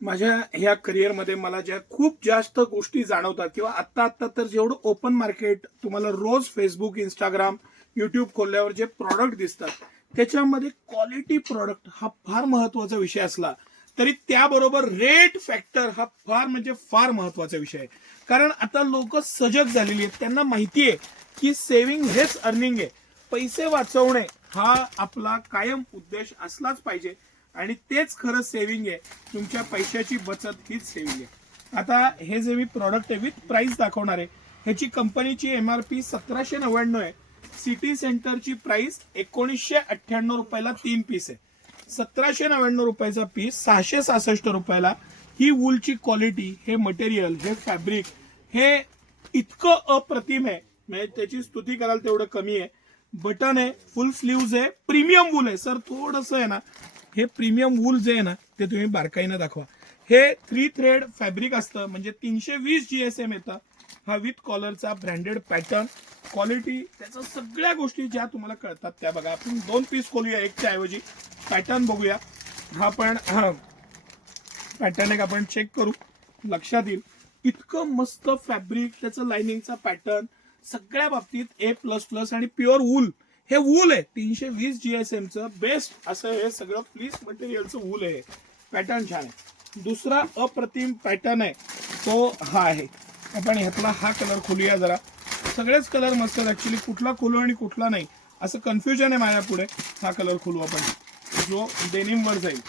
माझ्या ह्या करिअरमध्ये मला ज्या खूप जास्त गोष्टी जाणवतात किंवा आत्ता तर जेवढं ओपन मार्केट तुम्हाला रोज फेसबुक, इंस्टाग्राम, युट्यूब खोलल्यावर जे प्रॉडक्ट दिसतात त्याच्यामध्ये क्वालिटी प्रॉडक्ट हा फार महत्वाचा विषय असला तरी त्याबरोबर रेट फॅक्टर हा फार महत्वाचा विषय आहे. कारण आता लोक सजग झालेली आहेत, त्यांना माहिती आहे की सेव्हिंग हेच अर्निंग आहे. पैसे वाचवणे हा आपला कायम उद्देश असलाच पाहिजे आणि तेच खरं सेव्हिंग आहे. तुमच्या पैशाची बचत हीच सेव्हिंग आहे. आता हे जे मी प्रॉडक्ट आहे विथ प्राइस दाखवणार आहे, ह्याची कंपनीची MRP 1799 आहे. सिटी सेंटरची प्राइस 1998 रुपयाला 3 पीस आहे. 1799 रुपयाचा पीस 666 रुपयाला. ही वूलची क्वालिटी, हे मटेरियल, हे फॅब्रिक हे इतकं अप्रतिम आहे, म्हणजे त्याची स्तुती कराल तेवढं कमी आहे. बटन आहे, फुल स्लीव्ज आहे, प्रीमियम वूल आहे. सर थोडंसं आहे ना, हे प्रीमियम वूल जे आहे ना ते तुम्ही बारकाईनं दाखवा. हे 3 थ्रेड फॅब्रिक असतं, म्हणजे 320 GSM येतं. हा विथ कॉलरचा ब्रँडेड पॅटर्न, क्वालिटी, त्याच्या सगळ्या गोष्टी ज्या तुम्हाला कळतात त्या बघा. आपण 2 पीस खोलूया एकच्या ऐवजी. पॅटर्न बघूया. हा पण पॅटर्न एक आपण चेक करू, लक्षात येईल. इतकं मस्त फॅब्रिक, त्याचं लाइनिंगचा पॅटर्न, सगळ्या बाबतीत A++ आणि प्युअर वूल. हे वूल आहे 320 GSM चं बेस्ट असं हे सगळं फ्लीस मटेरियलचं वूल आहे. पॅटर्न छान आहे. दुसरा अप्रतिम पॅटर्न आहे तो हा आहे. आपण ह्यातला हा कलर खोलूया जरा. सगळेच कलर मस्त आहेत ऍक्च्युली, कुठला खोलू आणि कुठला नाही असं कन्फ्युजन आहे माझ्या पुढे. हा कलर खोलू आपण, जो डेनिम वर जाईल.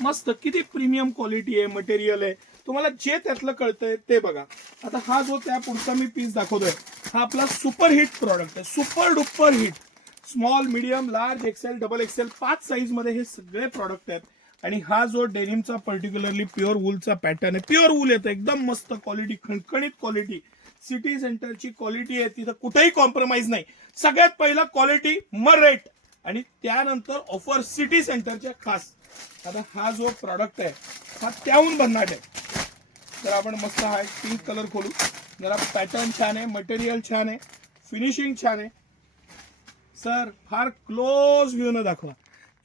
मस्त, किती प्रीमियम क्वालिटी आहे, मटेरियल आहे. तुम्हाला जे त्यातलं कळतंय ते बघा. आता हा जो त्या पुढचा मी पीस दाखवतोय हा आपला सुपर हिट प्रॉडक्ट आहे. Super duper hit. Small, medium, large, XL, XXL 5 size मध्ये हे सगळे प्रॉडक्ट आहेत. आणि हा जो डेनिमचा पर्टिक्युलरली प्युअर वूलचा पॅटर्न आहे, प्युअर वूल येतं, एकदम मस्त क्वालिटी, खणखणीत क्वालिटी. सिटी सेंटरची क्वालिटी आहे, तिथं कुठेही कॉम्प्रोमाइज नाही. सगळ्यात पहिला क्वालिटी, मग रेट, आणि त्यानंतर ऑफर सिटी सेंटरच्या खास. आता हा जो प्रॉडक्ट आहे हा त्याहून भन्नाट आहे. तर आपण मस्त हा पिंक कलर खोलू. जरा पॅटर्न छान आहे, मटेरियल छान आहे, फिनिशिंग छान आहे. सर फार क्लोज व्ह्यू न दाखवा,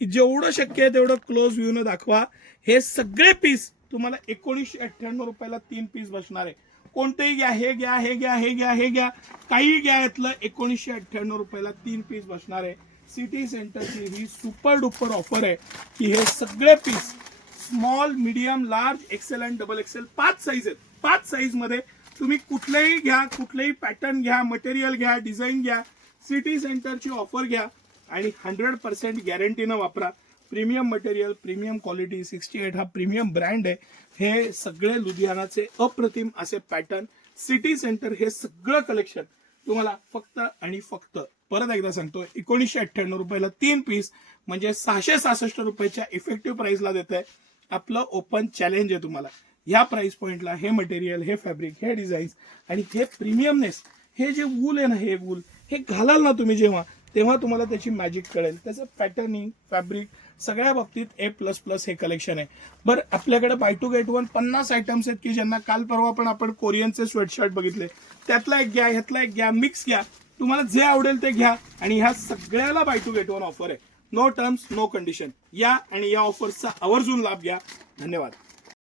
जेवढं शक्य आहे तेवढं क्लोज व्ह्यू न दाखवा. हे सगळे पीस तुम्हाला 1998 रुपयाला 3 पीस बसणार आहे. कोणतेही घ्या, हे घ्या, हे घ्या, हे घ्या, हे घ्या, काही घ्या, यातलं 1998 रुपयाला 3 पीस बसणार आहे. सिटी सेंटरची ही सुपर डुपर ऑफर आहे की हे सगळे piece small, medium, large, XL आणि XXL 5 साईज आहेत. 5 साईज मध्ये तुम्ही कुठलेही घ्या, कुठलेही पॅटर्न घ्या, मटेरियल घ्या, डिझाईन घ्या, सिटी सेंटरची ऑफर घ्या आणि 100% गॅरंटीनं वापरा. Premium material, premium quality. 68 हा प्रीमियम ब्रँड आहे. हे सगळे लुधियानाचे अप्रतिम असे पॅटर्न, सिटी सेंटर, हे सगळं कलेक्शन तुम्हाला फक्त आणि फक्त, परत एकदा सांगतो, 1998 रुपयाला 3 पीस, म्हणजे 666 रुपयाच्या इफेक्टिव्ह प्राइसला देत आहे. आपलं ओपन चॅलेंज आहे तुम्हाला ह्या प्राइस पॉइंटला हे मटेरियल, हे फॅब्रिक, हे डिझाईन्स आणि हे प्रीमियमनेस, हे जे वूल आहे ना, हे वूल हे घालाल ना तुम्ही जेव्हा, तेव्हा तुम्हाला त्याची मॅजिक कळेल. त्याचं पॅटर्निंग, फॅब्रिक, सगळ्या बाबतीत A++ हे कलेक्शन आहे. बरं, आपल्याकडे buy two get one 50 items आहेत की ज्यांना काल परवा पण आपण कोरियनचे स्वेटशर्ट बघितले. त्यातला एक घ्या, ह्यातला एक घ्या, मिक्स घ्या, तुम्हाला जे आवडेल ते घ्या. आणि ह्या सगळ्याला buy two get one offer आहे. No terms, no condition. या आणि या ऑफर्सचा आवर्जून लाभ घ्या. धन्यवाद.